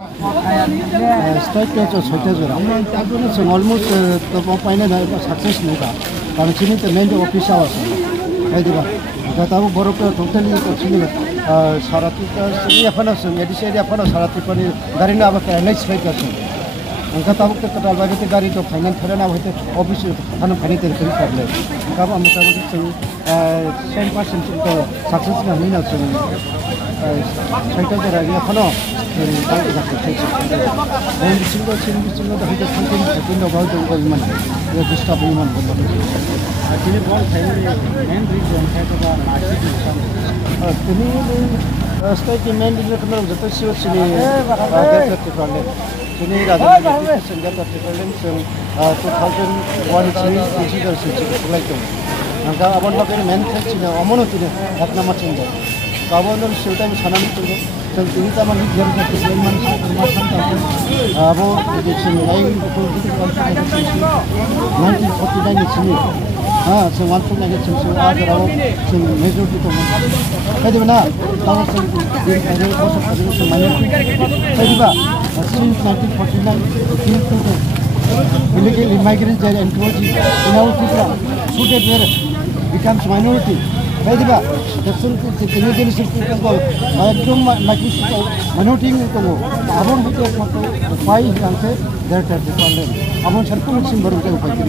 스타일도 설계적으로 지금 almost 또 파이널 success नहीं था कारण चीनी तो मेन ऑफिस आवास है देखा जब बड़ों पे टोटली तो चीनी साराती का चीनी अपन असं एडिशन अपन साराती पर गाड़ी ना अब कैलेक्स फाइट करते हैं उनका तब तक कटाल बाकी तो गाड़ी तो फाइनल थोड़ा ना होते ऑफिस खाना फाइनल तेरे कर ले उनका अब मतलब कि चीनी 10% तो सक्सेस ना नहीं ना चीनी 설계적으로 अपन 가보는 실담이 사람이 뜨고 전 인자만 기억할 때 그만 산다. 아보 이제 지금 나이부터 많이 버티다니 지금 저 완충하게 지금 아들하고 지금 매주도 좀 해도나 나와서 이렇게 벌써 가지고 좀 많이 해봐. since 1949 illegal immigrants are encouraged in our people so that there becomes minority. 해봐. 대선 그 개념들이 실제로 좀 마이크로소프트 마이너티인 거고 아본 부터 파이 한테 데이터를 걸는 아본 सरकुल symbol के ऊपर की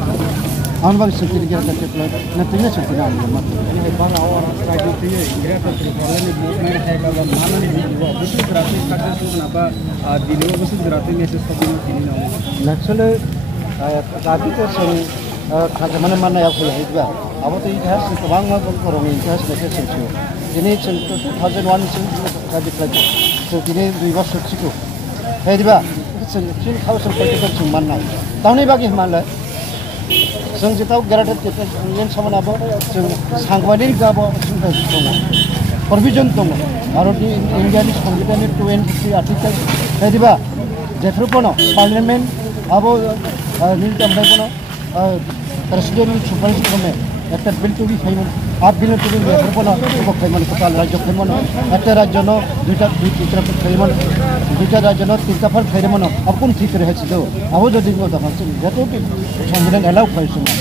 आने वाली सरकारी के अंदर प्लान न तीन चलते हैं हम मत एक बार और स्ट्राइक थी इंडिया का प्रोग्राम में मूवमेंट है का माना नहीं हुआ दूसरी ग्राफिक का तो ना बा दिनों बस ग्राफिक में से सब दिन ना नेचुरल काफी तो खाने माना या कोई है क्या अब तो इतिहास गोबां मा बर'नि इतिहास लेखा सोंथियो दिनै 2001 सिम कादिफ्लाय तो दिनै 2 बोसोर सिगौ हेदिबा जों 3000 पॉलिटिकल जों माननाय दावनि बागै मानलाय जों जेताव ग्रेडेड डिफेन्स सामानाबो जों सांगवानि गाबो दङ प्रभिजन दङ भारतनि इन्डियानि संबिधाननि 23 आर्टिकल हेदिबा जेफोरखौनो पार्लियामेन्ट आबो निलतमनायखौनो प्रेसिडेन्ट सुपारिश खालामनाय একটা বিল তৈরি খাইমন আপ বিল তৈরি এরপনা তো খাইমন টোটাল রাজ্য খাইমন একটা রাজ্য ন দুইটা খাইমন দুইটা রাজ্য ন তিনটা ফাল খাইমন আপন ঠিক রয়েছে তো আবো যদি কথা আছে যত সংবিধান এলাও খাইছে না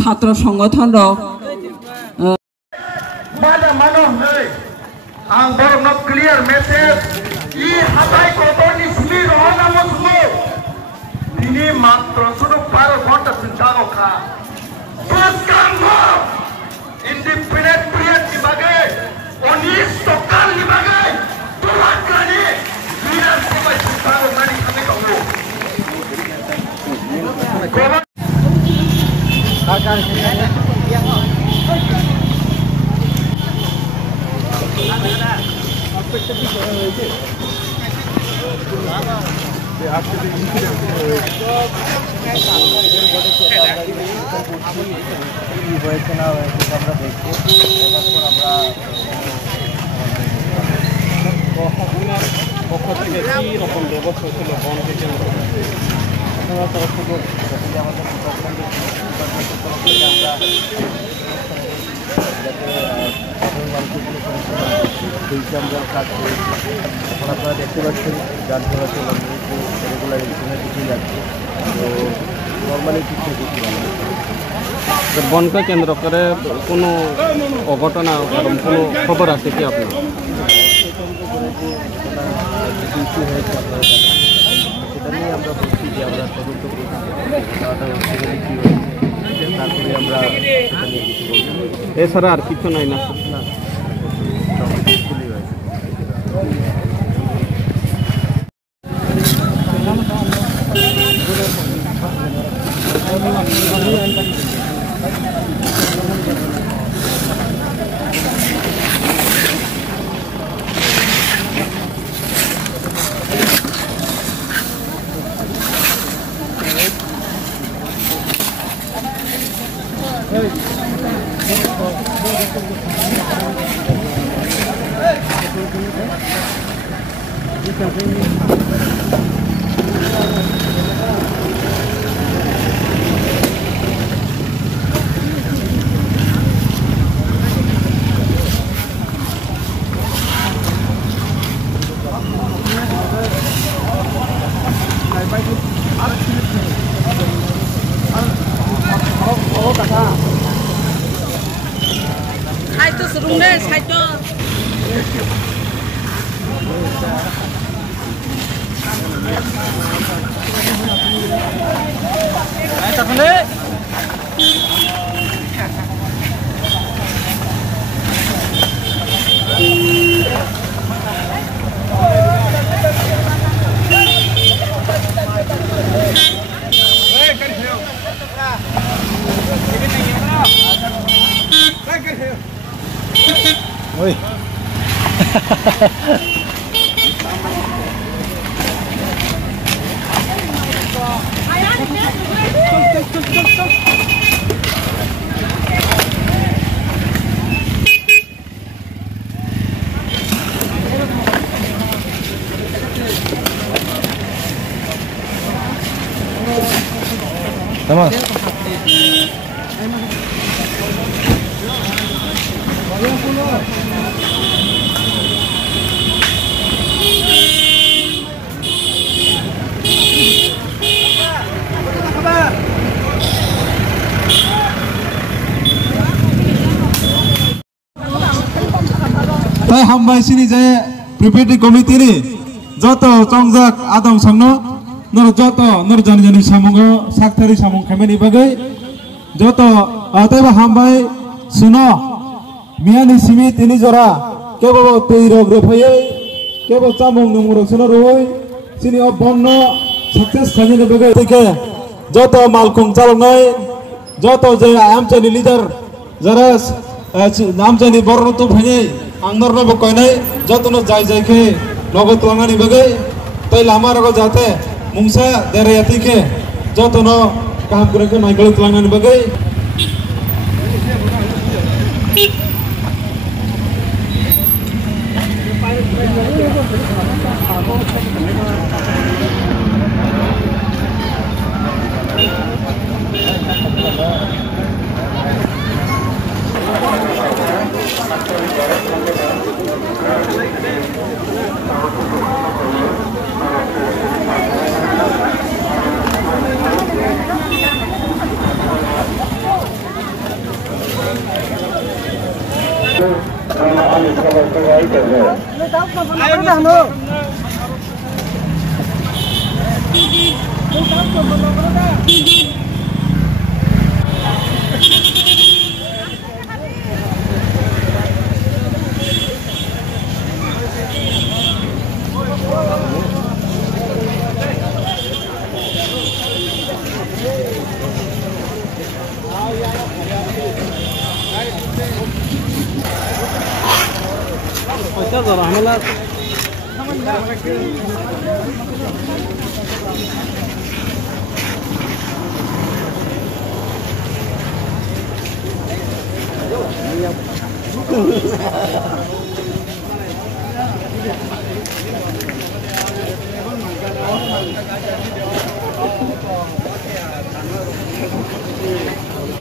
ছাত্র সংগঠনর Mada manom nei ang borom no clear message I hatai kotoni sumi rohana mosmo dini matro sudu 12 ghonta chintaro kha Baskango independent period ki bagai 19 tokal ni bagai tolakani leader sabai chintaro mani khame kaulu আপনারা দেখতে পাচ্ছেন যান চলাচল regular কিছু যাচ্ছে তো normally কিছু বনকে কেন্দ্র করে কোনো অঘটনা কোনো খবর আছে কি আপনার ইস্যু হয়েছে আপনারা জানেন সেটা নিয়ে আমরা বলছি যে আমরা তদন্ত করছি কী হয়েছে তারপরে আমরা সেটা নিয়ে কিছু বলছি এছাড়া আর কিছু নাই না না Hey. Saito serung deh, saito. Saito kene. Oi. Tamam. Tai hambai sini je preparatory committee ni joto tongjak adong sangno nor joto nor jani jani samungo sakthari samung khameni bagai joto tai ba hambai suno miani simi tini jora kebo teiro grofai kebo chamung numuro suno roi sini obonno success khameni bagai tike joto malkung chalonai joto je amchani leader jaras namchani borno tu bhani angnar no bokoinai jotono jai jai ke nogot langani bagai tai lama rogo jate mungsa dere yati ke jotono kaham kure ke naikol langani bagai